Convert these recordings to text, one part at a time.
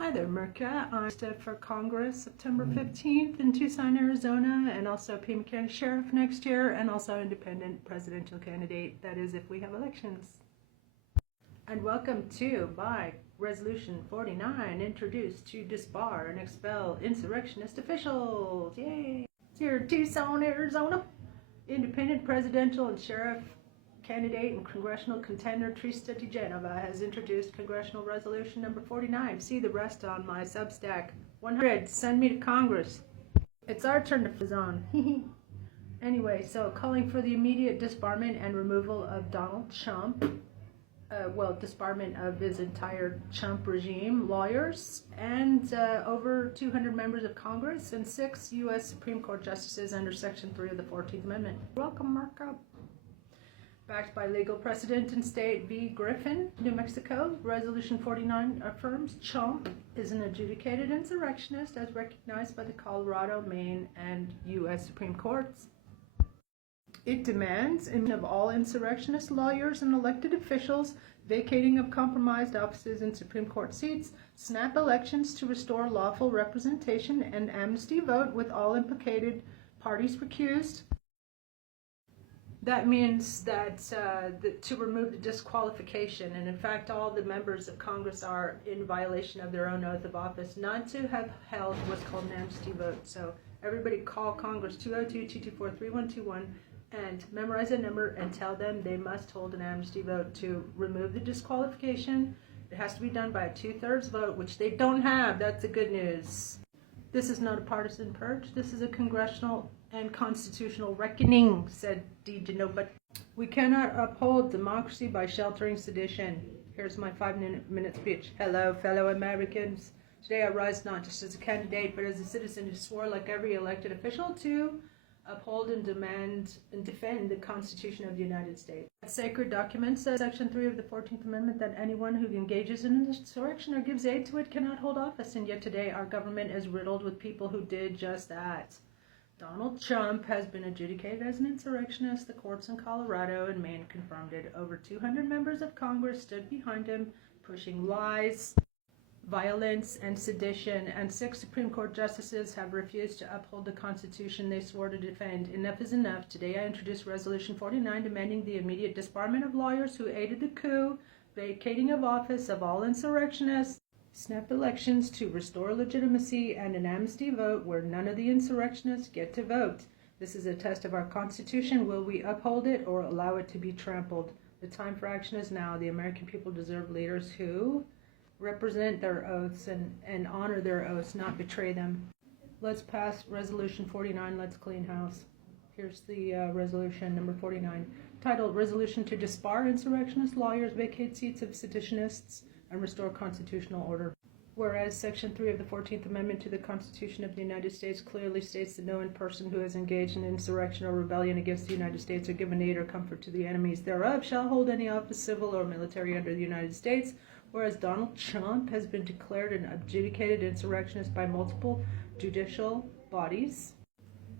Hi there, Mirka. I'm stood for Congress September 15th in Tucson, Arizona, and also Pima County Sheriff next year, and also independent presidential candidate, that is if we have elections. And welcome to, by Resolution 49, introduced to disbar and expel insurrectionist officials. Yay! It's here in Tucson, Arizona. Independent presidential and sheriff candidate and congressional contender Trista DeGenova has introduced Congressional Resolution number 49. See the rest on my Substack. 100. Send me to Congress. It's our turn to fizz on. Anyway, so calling for the immediate disbarment and removal of Donald Trump. Disbarment of his entire Trump regime, lawyers, and over 200 members of Congress and 6 U.S. Supreme Court justices under Section 3 of the 14th Amendment. Welcome, Marco. Backed by legal precedent in State v. Griffin, New Mexico, Resolution 49 affirms Trump is an adjudicated insurrectionist as recognized by the Colorado, Maine, and U.S. Supreme Courts. It demands of all insurrectionist lawyers and elected officials, vacating of compromised offices and Supreme Court seats, snap elections to restore lawful representation, and amnesty vote with all implicated parties recused. That means that to remove the disqualification, and in fact all the members of Congress are in violation of their own oath of office not to have held what's called an amnesty vote. So everybody call Congress 202-224-3121 and memorize that number and tell them they must hold an amnesty vote to remove the disqualification. It has to be done by a 2/3 vote, which they don't have. That's the good news. This is not a partisan purge. This is a congressional and constitutional reckoning, said DeGenova. We cannot uphold democracy by sheltering sedition. Here's my 5-minute speech. Hello, fellow Americans. Today I rise not just as a candidate, but as a citizen who swore, like every elected official, to uphold and demand and defend the Constitution of the United States. That sacred document says, Section 3 of the 14th Amendment, that anyone who engages in insurrection or gives aid to it cannot hold office, and yet today our government is riddled with people who did just that. Donald Trump has been adjudicated as an insurrectionist. The courts in Colorado and Maine confirmed it. Over 200 members of Congress stood behind him, pushing lies, violence, and sedition, and 6 Supreme Court justices have refused to uphold the Constitution they swore to defend. Enough is enough. Today I introduce Resolution 49 demanding the immediate disbarment of lawyers who aided the coup, vacating of office of all insurrectionists, snap elections to restore legitimacy, and an amnesty vote where none of the insurrectionists get to vote. This is a test of our Constitution. Will we uphold it or allow it to be trampled? The time for action is now. The American people deserve leaders who represent their oaths and honor their oaths, not betray them. Let's pass Resolution 49. Let's clean house. Here's the resolution number 49, titled Resolution to Disbar Insurrectionist Lawyers, Vacate Seats of Seditionists, and Restore Constitutional Order. Whereas Section 3 of the 14th Amendment to the Constitution of the United States clearly states that no person who has engaged in insurrection or rebellion against the United States or given aid or comfort to the enemies thereof shall hold any office, civil or military, under the United States. Whereas Donald Trump has been declared an adjudicated insurrectionist by multiple judicial bodies,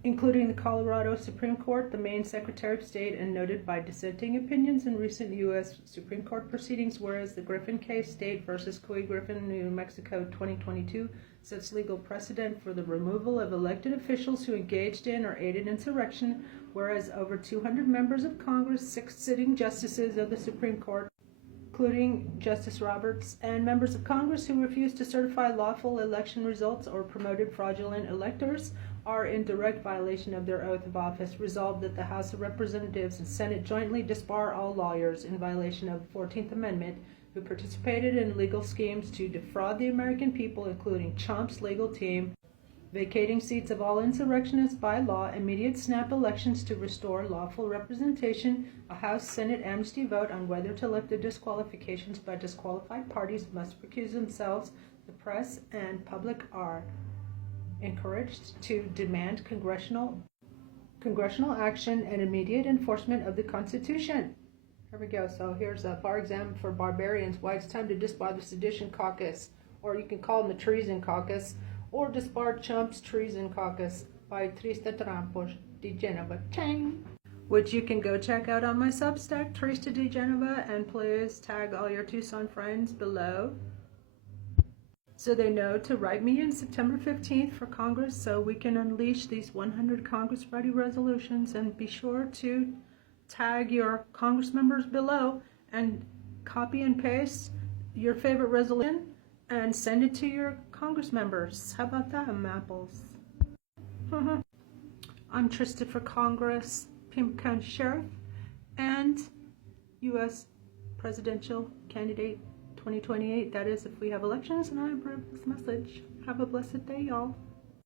including the Colorado Supreme Court, the Maine Secretary of State, and noted by dissenting opinions in recent U.S. Supreme Court proceedings, whereas the Griffin case, State versus Cuy Griffin, New Mexico, 2022, sets legal precedent for the removal of elected officials who engaged in or aided insurrection, whereas over 200 members of Congress, 6 sitting justices of the Supreme Court, including Justice Roberts, and members of Congress who refused to certify lawful election results or promoted fraudulent electors, are in direct violation of their oath of office. Resolved that the House of Representatives and Senate jointly disbar all lawyers in violation of the 14th Amendment who participated in legal schemes to defraud the American people, including Trump's legal team, vacating seats of all insurrectionists by law, immediate snap elections to restore lawful representation, a House-Senate amnesty vote on whether to lift the disqualifications by disqualified parties must recuse themselves. The press and public are encouraged to demand congressional action and immediate enforcement of the Constitution. Here we go. So here's a bar exam for barbarians. Why it's time to disbar the Sedition Caucus, or you can call them the Treason Caucus, or disbar Trump's Treason Caucus by Trista DeGenova, Chang, which you can go check out on my Substack, Trista DeGenova, and please tag all your Tucson friends below. so they know to write me in September 15th for Congress so we can unleash these 100 Congress-ready resolutions. And be sure to tag your Congress members below and copy and paste your favorite resolution and send it to your Congress members. How about that, Apples? I'm Trista for Congress, Pima County Sheriff, and U.S. Presidential Candidate 2028. That is if we have elections, and I approve this message. Have a blessed day, y'all.